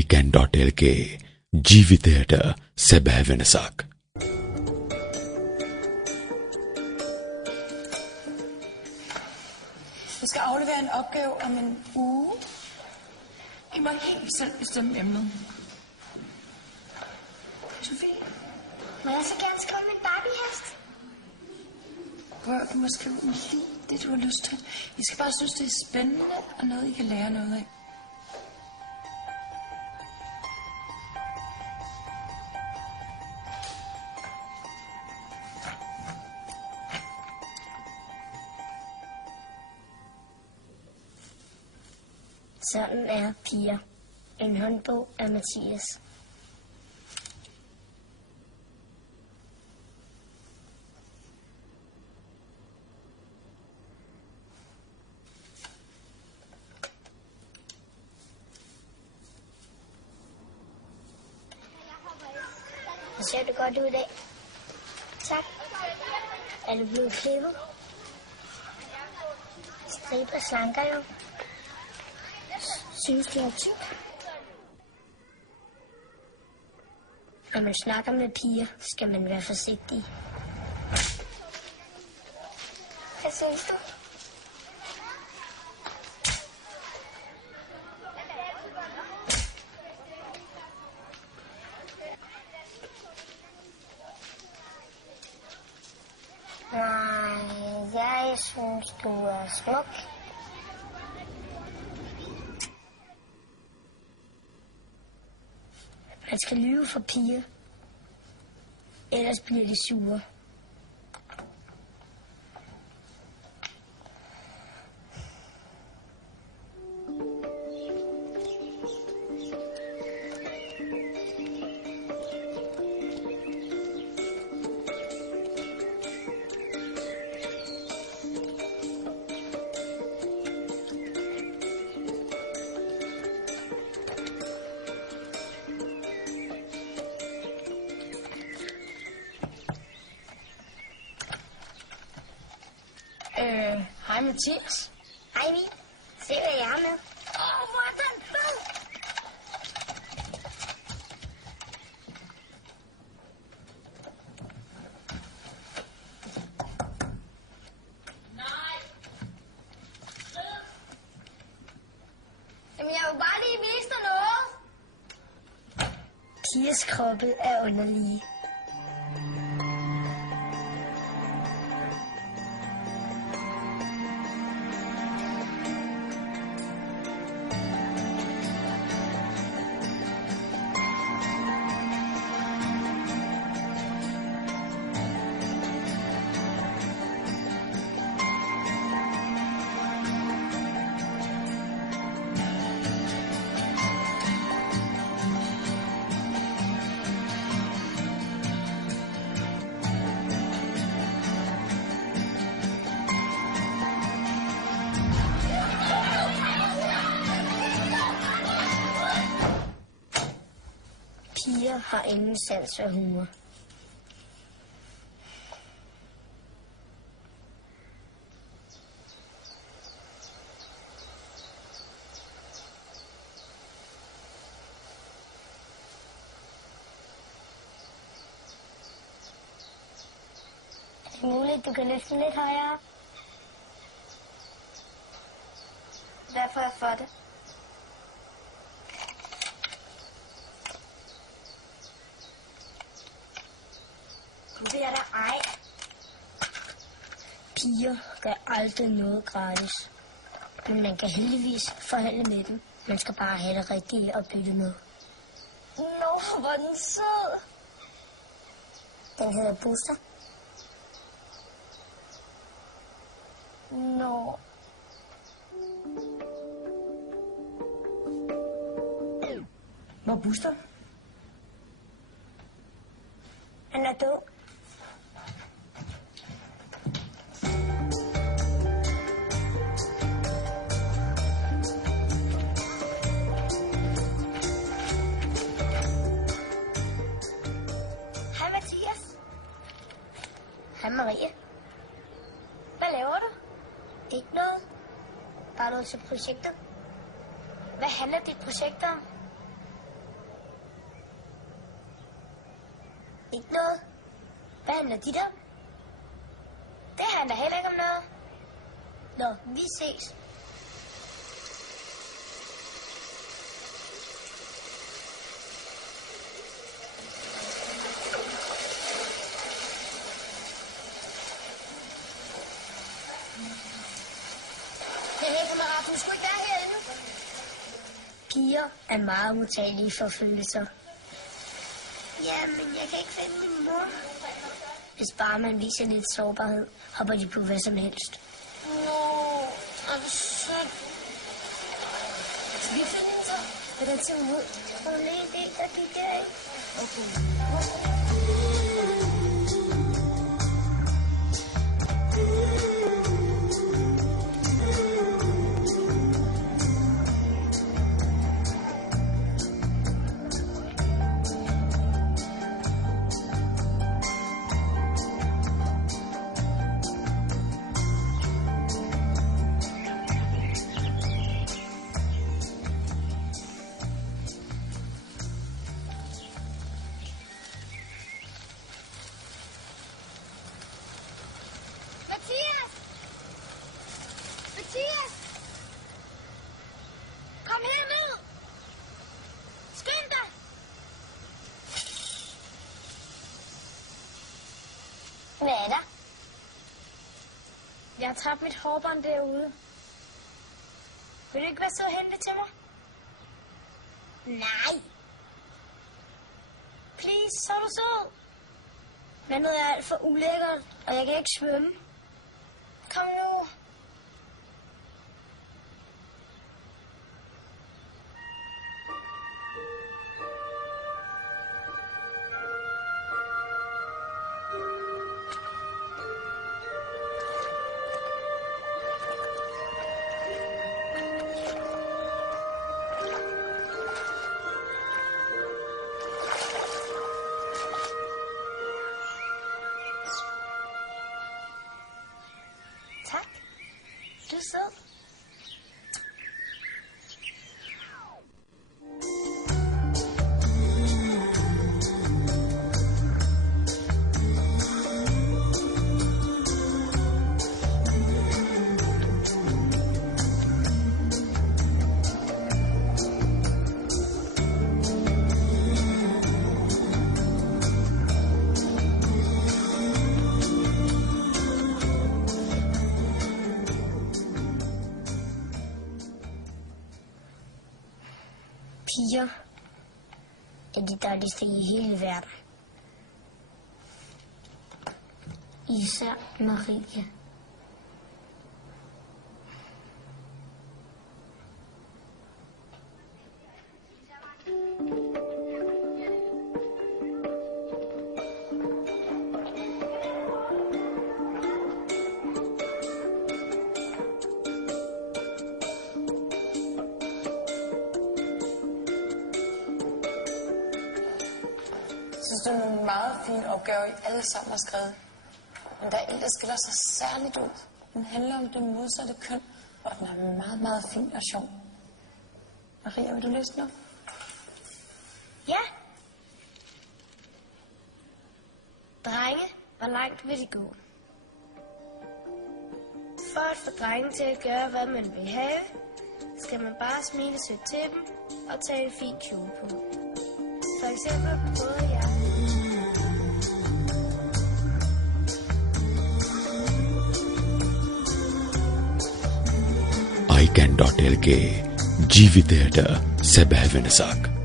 ican.lk ජීවිතයට සැබෑ වෙනසක්. Jeg skal aflevere en opgave om en uge. I må helt selv bestemme emnet. Sofie? Må jeg så gerne skrive min Barbie-hest? Prøv, du må skrive lige det, du har lyst til. I skal bare synes, det er spændende og noget, I kan lære noget af. Sådan er piger. En håndbog af Mathias. Hvor ser du godt ud i dag. Tak. Er du blevet klippet? Striber slanker jo. Synes du er tyk? Når man snakker med piger, skal man være forsigtig. Hvad synes du? Nej, jeg synes, du er smuk. Man skal lyve for piger, ellers bliver de sure. Hej Mathias. Hej Emil. Se hvad jeg har med. Hvor er den fed? Nej. Jamen jeg vil bare lige vise dig noget. Pigers kroppe er underlige. Piger har ingen sans for humor. Er det muligt, du kan løfte lidt højere? Hvad får jeg for det? Det er der ej. Piger gør aldrig noget gratis. Men man kan heldigvis forhandle med dem. Man skal bare have det rigtige at bytte med. Nå, hvor er den sød. Den hedder Buster. Nå. Hvor er Buster? Han er død. Hej Mathias. Hej Marie. Hvad laver du? Ikke noget. Bare noget til projektet. Hvad handler dit projekt om? Ikke noget. Hvad handler dit om? Det handler heller ikke om noget. Nå, vi ses. Hey, kammerat, du skulle ikke være herinde. Piger er meget modtagelige for følelser. Ja, men jeg kan ikke finde min mor. Hvis bare man viser lidt sårbarhed, hopper de på hvad som helst. Nå, er det sødt. Skal vi finde hende så? Hvordan ser hun ud? Hun er lige vildt, der gik der ikke. Okay. Mathias! Kom herned! Skynd dig! Hvad er der? Jeg har tabt mit hårbånd derude. Vil du ikke være sød og hente det til mig? Nej. Please, så er du sød. Vandet er alt for ulækkert, og jeg kan ikke svømme. Kom nu. Tak. Du er sød. Piger er de dejligste i hele verden. Især Marie. Jeg synes, det er nogle meget fine opgaver, I alle sammen har skrevet. Men der er en, der skiller sig særligt ud. Den handler om det modsatte køn, og den er meget, meget fin og sjov. Maria, vil du læse den op? Ja. Drenge, hvor langt vil de gå? For at få drenge til at gøre, hvad man vil have, skal man bare smile sødt til dem og tage en fin kjole på. For eksempel prøvede jeg. iCan.lk ජීවිතයට සැබෑ වෙනසක්